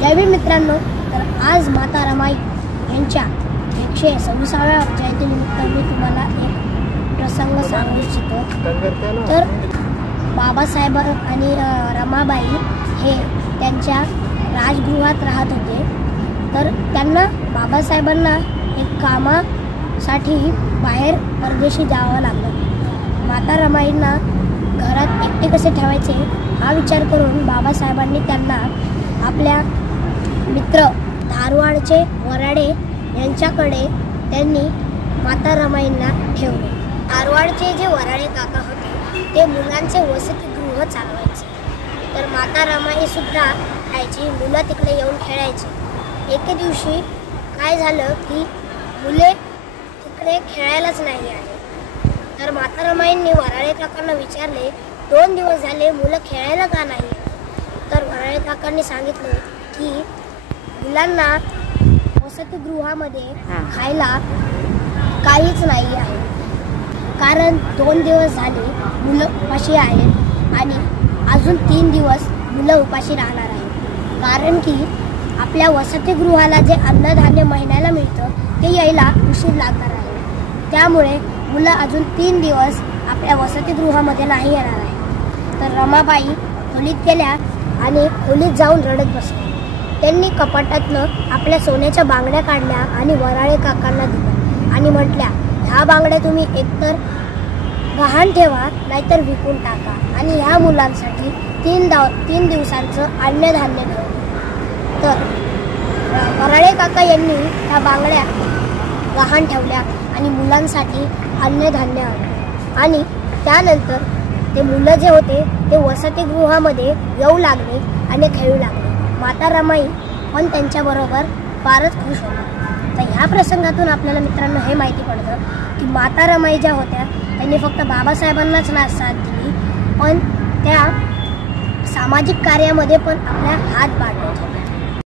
जय भीम मित्रांनो, तर आज माता रमाई यांच्या 126व्या जयंतीनिमित्त मी तुम्हाला एक प्रसंग सांगू इच्छितो। तर बाबासाहेब आणि रमाबाई हे त्यांच्या राजगृहात राहत होते। तर त्यांना बाबासाहेबांना एक कामासाठी बाहेर परदेशी जावं लागलं। माता रमाईंना घरात एकटे कसे ठेवायचे हा विचार करून बाबासाहेबांनी त्यांना आपल्या मित्र धारवाडचे वराडे यांच्याकडे त्यांनी माता रमाईंना ठेवले। धारवाडचे जे वराडे काका होते ते मुलांचे वसतिगृह चालवायचे। तर माता रमाई सुद्धा यायची, मुलं तिकडे येऊन खेळायची। एके दिवशी काय झालं की मुले तिकडे खेळायलाच नाही आले। तर माता रमाईंनी वराडे काकांना विचारले, 2 दिवस झाले मुलं खेळायला का नाही? तर वराडे काकांनी सांगितले की मुलांना वसतिगृहामध्ये खायला काहीच नाही आहे, कारण 2 दिवस झाले मुलं उपाशी आहेत आणि अजून 3 दिवस मुलं उपाशी राहणार आहेत। कारण की आपल्या वसतिगृहाला जे अन्नधान्य महिन्याला मिळतं ते यायला उशीर लागणार आहे। त्यामुळे मुलं अजून 3 दिवस आपल्या वसतिगृहामध्ये नाही येणार आहे। तर रमाबाई खोलीत गेल्या आणि खोलीत जाऊन रडत बसल्या। त्यांनी कपाटातनं आपल्या सोन्याच्या बांगड्या काढल्या आणि वराडे काकांना दिल्या आणि म्हटल्या, ह्या बांगड्या तुम्ही एकतर गहाण ठेवा नाहीतर विकून टाका आणि ह्या मुलांसाठी 3 दिवसांचं अन्नधान्य ठेवा। तर वराडे काका यांनी ह्या बांगड्या गहाण ठेवल्या आणि मुलांसाठी अन्नधान्य आणले आणि त्यानंतर ते मुलं जे होते ते वसतिगृहामध्ये येऊ लागले आणि खेळू लागले। माता रमाई पण त्यांच्याबरोबर फारच खुश होत्या। तर ह्या प्रसंगातून आपल्याला मित्रांनो हे माहिती पडतं की माता रमाई ज्या होत्या त्यांनी फक्त बाबासाहेबांनाच साथ दिली, पण त्या सामाजिक कार्यामध्ये पण आपला हात बाटवत होत्या।